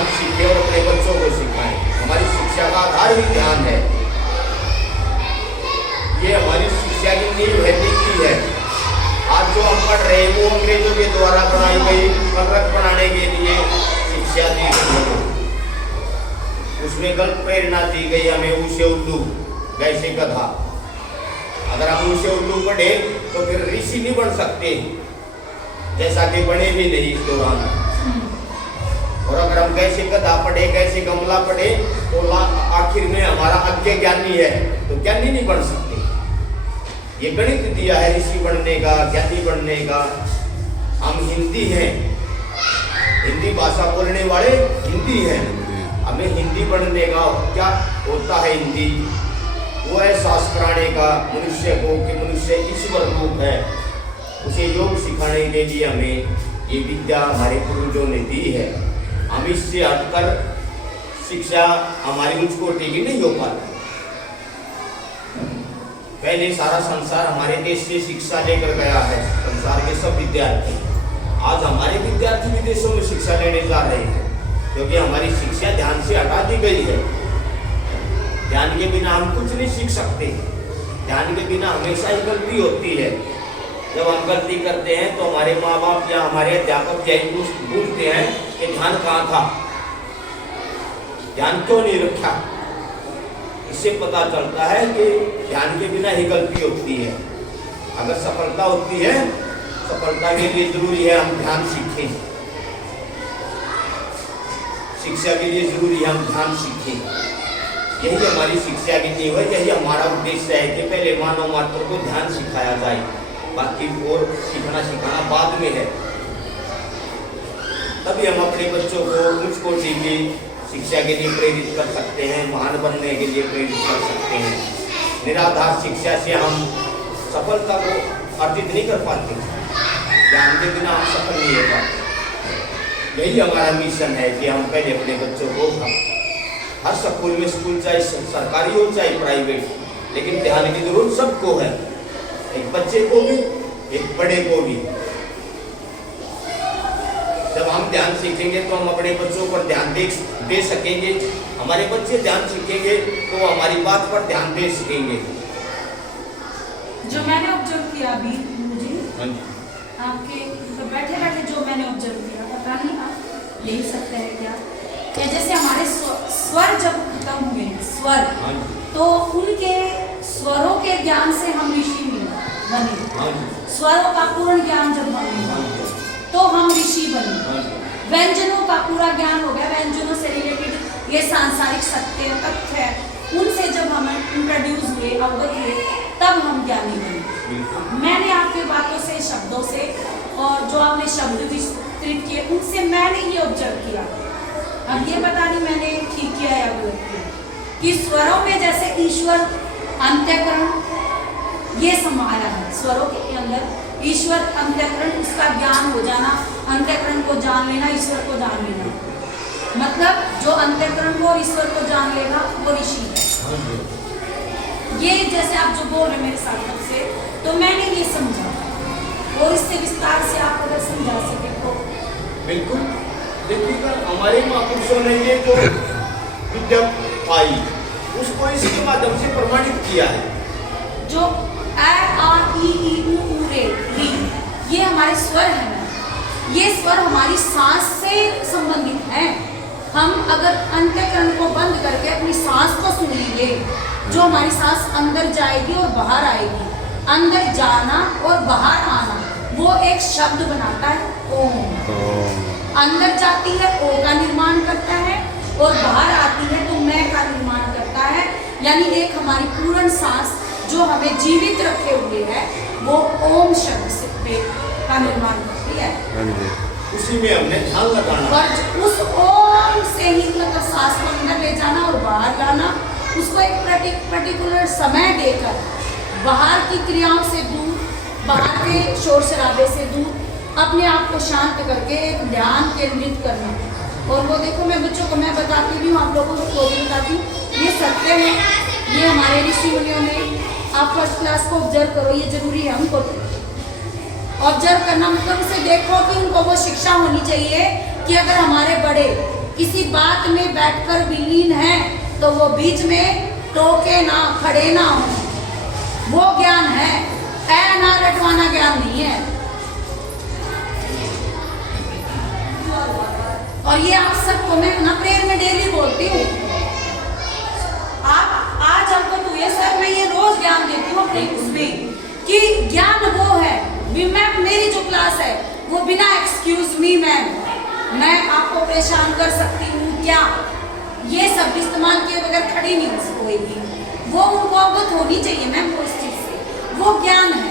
हम सीखें और अपने बच्चों को सिखाएं। हमारी शिक्षा का आधार ही ध्यान है। ये हमारी शिक्षा की नींव है, नीति है। आज जो हम पढ़ रहे हैं वो अंग्रेजों के द्वारा बनाई गई पत्रक बनाने के लिए शिक्षा दी गई है। उसमें गलत प्रेरणा दी गई हमें ऊसे उल्लू वैसे कथा। अगर हम ऊसे उल्लू पढ़े तो फिर ऋषि नहीं बन सकते, जैसा कि बने भी नहीं इस दौरान। और अगर हम कैसे कथा पढ़े, कैसे कमला पढ़े तो आखिर में हमारा अज्ञ ज्ञानी है तो ज्ञानी नहीं बन सकते। ये गणित दिया है ऋषि बनने का, ज्ञानी बनने का। हम हिंदी हैं, हिंदी भाषा बोलने वाले हिंदी हैं। हमें हिंदी बनने का क्या होता है? हिंदी वो है शास्त्राने का मनुष्य को कि मनुष्य ईश्वर रूप है। उसे योग सिखाने के लिए हमें ये विद्या हमारे पूर्वजों ने दी है। हम इससे हटकर शिक्षा हमारी उच्च कोटि की नहीं हो पाती। पहले सारा संसार हमारे देश से शिक्षा लेकर गया है, संसार के सब विद्यार्थी। आज हमारे विद्यार्थी विदेशों में शिक्षा लेने जा रहे हैं, क्योंकि हमारी शिक्षा ध्यान से हटा दी गई है। ध्यान के बिना हम कुछ नहीं सीख सकते। ध्यान के बिना हमेशा ही गलती होती है। जब हम गलती करते हैं तो हमारे माँ बाप या हमारे अध्यापक यही पूछते हैं कि ध्यान कहाँ था, ध्यान क्यों नहीं रखा। इससे पता चलता है कि ध्यान के बिना ही गलती होती है। अगर सफलता होती है, सफलता के लिए जरूरी है हम ध्यान सीखें। शिक्षा के लिए जरूरी है हम ध्यान सीखें। यही हमारी शिक्षा की नींव है, यही हमारा उद्देश्य है कि पहले मानव मात्र को ध्यान सिखाया जाए, बाकी और सीखना सिखाना बाद में है। तभी हम अपने बच्चों को उच्च कोटि की शिक्षा के लिए प्रेरित कर सकते हैं, महान बनने के लिए प्रेरित कर सकते हैं। निराधार शिक्षा से हम सफलता को अर्जित नहीं कर पाते, ज्ञान के बिना हम सफल नहीं हो पाते। यही हमारा मिशन है कि हम पहले अपने बच्चों को हर स्कूल में, स्कूल चाहे सरकारी हो चाहे प्राइवेट, लेकिन ध्यान की जरूरत सबको है, एक बच्चे को भी एक बड़े को भी। जब हम ध्यान सीखेंगे तो हम अपने बच्चों पर ध्यान दे सकेंगे, हमारे बच्चे ध्यान सीखेंगे तो हमारी बात पर ध्यान दे सकेंगे। जो मैंने ऑब्जर्व किया अभी मुझे, हाँ जी, आपके तो बैठे बैठे जो मैंने ऑब्जर्व किया, पता नहीं आप यही सकते हैं क्या, कि जैसे हमारे स्वर जब खत्म हुए हैं, स्वर, तो उनके स्वरों के ज्ञान से हम ऋषि बने। स्वरों का पूर्ण ज्ञान जब बने तो हम ऋषि बने। व्यंजनों का पूरा ज्ञान हो गया, व्यंजनों से रिलेटेड ये सांसारिक सत्य तथ्य है, उनसे जब हम इंट्रोड्यूस हुए, अवगत हुए, तब हम ज्ञानी बने। मैंने आपकी बातों से, शब्दों से, और जो आपने शब्द विस्तृत किए उनसे मैंने ये ऑब्जर्व किया। अब ये पता नहीं मैंने ठीक किया या गलत किया कि स्वरों में जैसे ईश्वर अंतःकरण ये समाया है, स्वरों के अंदर ईश्वर अंतःकरण, उसका ज्ञान हो जाना, अंतःकरण को जान लेना, ईश्वर को जान लेना। मतलब जो अंतःकरण को और ईश्वर को जान लेगा वो ऋषि है। ये जैसे आप जो बोल रहे मेरे साथ से, तो मैंने ये समझा, और इससे विस्तार से आप अगर समझा सके तो। बिल्कुल। देखिएगा, हमारे महापुरुषों ने ये जो विद्या पाई उसको इसके माध्यम से प्रमाणित किया है। जो ए आ ई उ रे री, ये हमारे स्वर है ना, ये स्वर हमारी सांस से संबंधित है। हम अगर अंतःकरण को बंद करके अपनी सांस को सुनेंगे, जो हमारी सांस अंदर जाएगी और बाहर आएगी, अंदर जाना और बाहर आना, वो एक शब्द बनाता है ओम। अंदर जाती है ओ का निर्माण करता है, और बाहर आती है तो मैं का निर्माण करता है। यानी एक हमारी पूर्ण सांस जो हमें जीवित रखे हुए है, वो ओम शब्द से का निर्माण करती है। उसी में हमने ध्यान लगाना, और उस ओम से ही मतलब सांस को अंदर ले जाना और बाहर लाना, उसको एक पर्टिकुलर समय देकर, बाहर की क्रियाओं से दूर, बाहर के शोर शराबे से दूर, अपने आप को शांत करके एक ध्यान केंद्रित करना। और वो देखो, मैं बच्चों को मैं बताती भी हूँ, आप लोगों को भी बताती हूँ, ये सत्य है, ये हमारे ऋषि मुनियों ने। आप फर्स्ट क्लास को ऑब्जर्व करो, ये जरूरी है हमको ऑब्जर्व करना। मतलब उसे देखो कि उनको वो शिक्षा होनी चाहिए कि अगर हमारे बड़े किसी बात में बैठकर विलीन है तो वो बीच में टोके ना, खड़े ना हो, वो ज्ञान है। ऐ ना रटवाना ज्ञान नहीं है। और ये आप सबको मैं ना प्रेयर में डेली बोलती हूँ। आप आज हमको तो ये सर मैं ये रोज ज्ञान देती हूँ अपने उसमें कि ज्ञान वो है भी। मैम मेरी जो क्लास है वो बिना एक्सक्यूज मी मैम मैं आपको परेशान कर सकती हूँ क्या, ये सब इस्तेमाल किए बगैर खड़ी नहीं हो सकेगी। वो उनको अवगत होनी चाहिए मैम को इस चीज से, वो ज्ञान है।